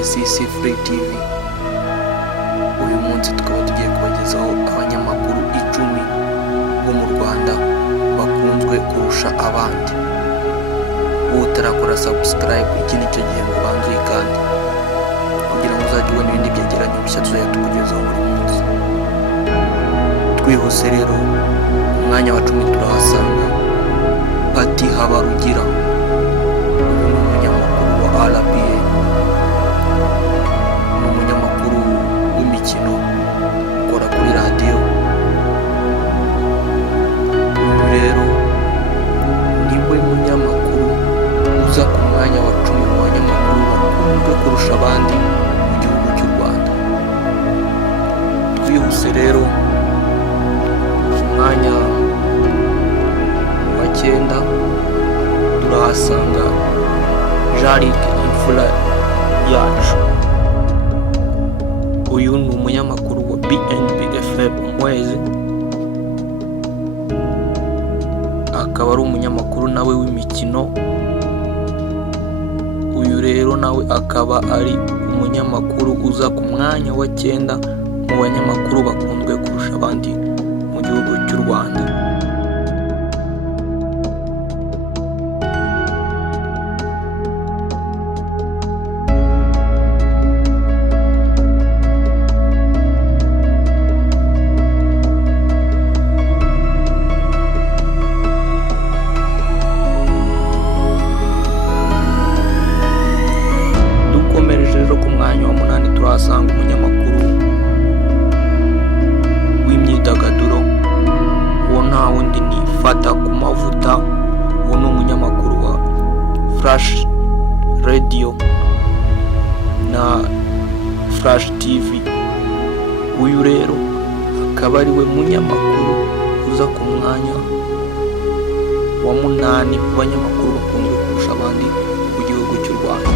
isimbitv. Uyu munsi tukaba tugiye kubagezaho abanyamakuru 10 bo mu Rwanda bakunzwe kurusha abandi. Utarakora subscribe, iki nicyo gihe ngo banze uyikande kugira ngo uzajye ubona ibindi byegeranyo bishya tuzajya tukugezaho buri munsi. Twihuse rero, umwanya wa 10 turahasanga Ati Habarugira, uyu ni umunyamakuru wa RBA, ni umunyamakuru w'imikino ukora kuri radiyo. Uyu rero niwe munyamakuru uza ku mwanya wa 10 mu banyamakuru bakunzwe kurusha abandi mu gihugu cy'u Rwanda. Twihuse rero, umwanya wa 9 turahasanga Jarik imfura yacu. Uyu ni umunyamakuru wa BNBFM Umwezi, akaba ari umunyamakuru nawe w'imikino. Uyu rero nawe akaba ari umunyamakuru uza ku mwanya wa 9 mu banyamakuru bakunzwe kurusha abandi mu gihugu cy'u Rwanda. Turahasanga umunyamakuru w'imyidagaduro, uwo nta wundi ni Fata ku mavuta. uwo ni umunyamakuru wa Flash Radio na Flash TV. Uyu rero akaba ari we munyamakuru uza ku mwanya wa 8 mu banyamakuru bakunzwe kurusha abandi mu gihugu cy'u Rwanda.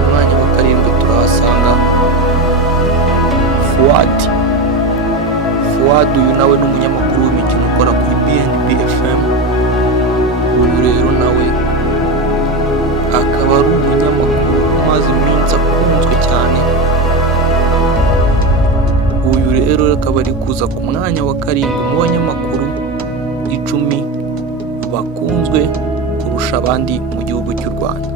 Umwanya wa karindwi turahasanga Fuad. Uyu nawe ni umunyamakuru w'imikino ukora kuri BNBFM. Uyu rero nawe akaba ari umunyamakuru umaze iminsi akunzwe cyane. Uyu rero akaba ari kuza ku mwanya wa 7 mu banyamakuru 10 bakunzwe kurusha abandi mu gihugu cy'u Rwanda.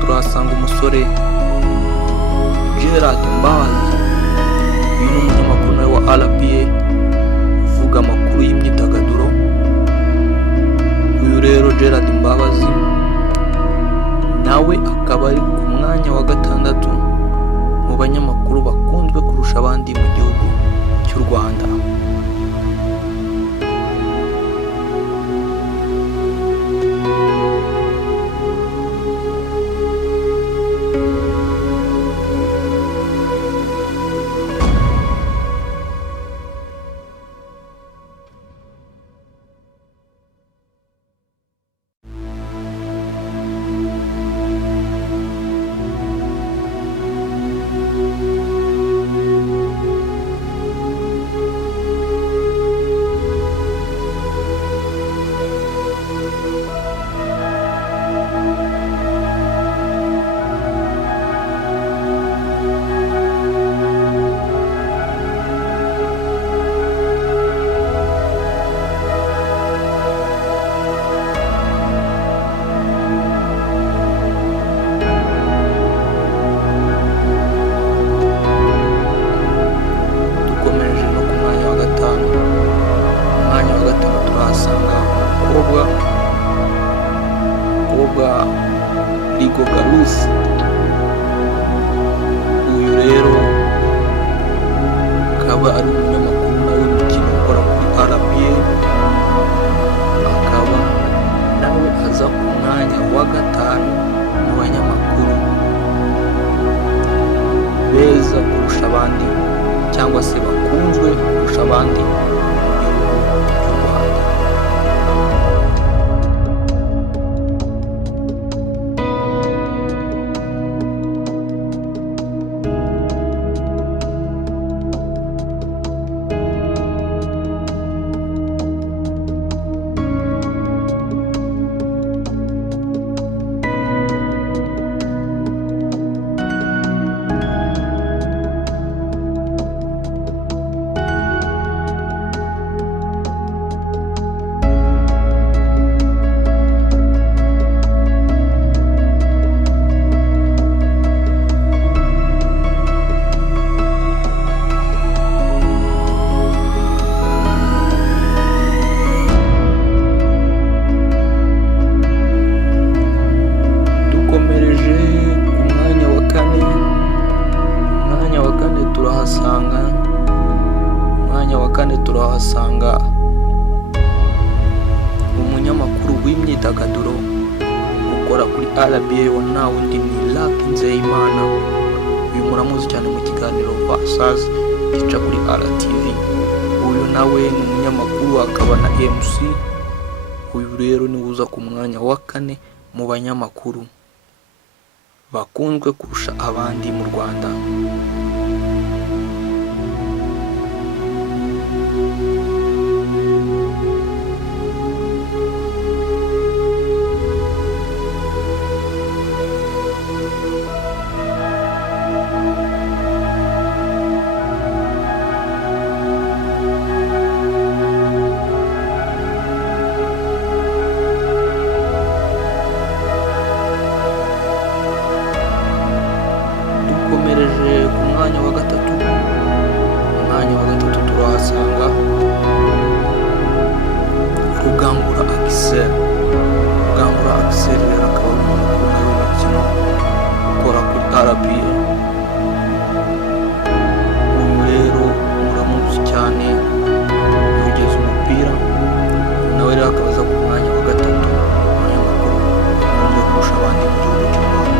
Turahasanga umusore Gerard Mbabazi. Uyu ni umunyamakuru nawe wa RBA uvuga amakuru y'imyidagaduro. Uyu rero Gerard Mbabazi nawe akaba ari ku mwanya wa 6 mu banyamakuru bakunzwe kurusha abandi mu gihugu cy'u Rwanda. beza kurusha abandi cyangwa se bakunzwe kurusha abandi mu gihugu cy'u Rwanda. Turahasanga umunyamakuru w'imyidagaduro ukora kuri RBA wa nta wundi ni Nzeyimana. Uyu muramuzi cyane mu kiganiro Versus gica kuri RTV. Uyu nawe ni umunyamakuru akaba na MC. Uyu rero ni uza ku mwanya wa 4 mu banyamakuru bakunzwe kurusha abandi mu Rwanda. Dukomereje ku mwanya wa 3. Turahasanga Rugangura Axel. Rugangura Axel rero akaba ari umunyamakuru w'imikino ukora kuri RBA. Uyu rero muramuzi cyane yogeza umupira. Nawe rero akabaza ku mwanya wa 3 umunyamakuru ukunzwe kurusha abandi mu gihugu cy'u Rwanda.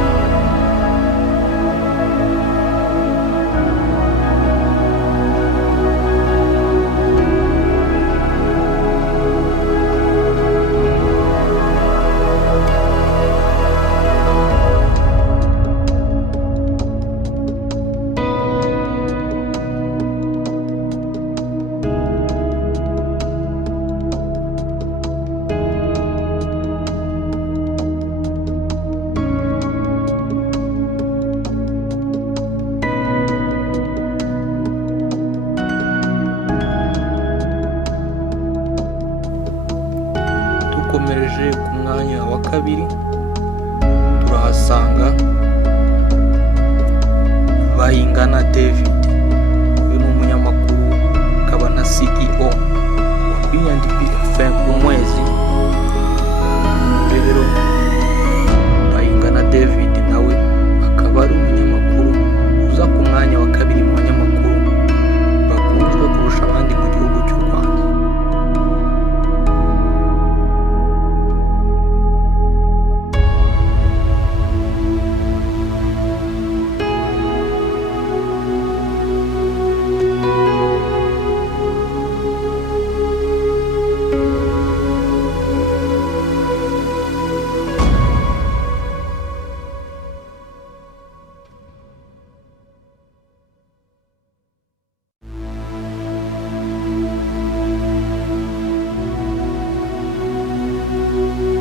Dukomereje ku mwanya wa 2 turahasanga Bayingana David. Uyu ni umunyamakuru akaba na CEO wa B&B FM umwezi. Rero Bayingana David nawe akaba ari umunyamakuru uza ku mwanya wa 2 mu banyamakuru bakunzwe kurusha abandi mu gihugu cy'u Rwanda.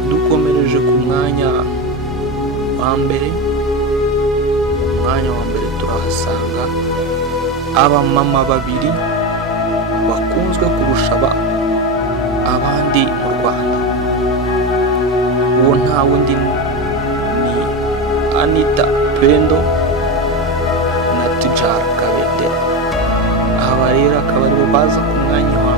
Dukomereje ku mwanya wa 1. Ku mwanya wa 1 turahasanga abamama 2 bakunzwe kurusha abandi mu Rwanda. Uwo nta wundi ni Anita Pendo na Tijara Kabete. Aba rero akaba aribo baza ku mwanya wa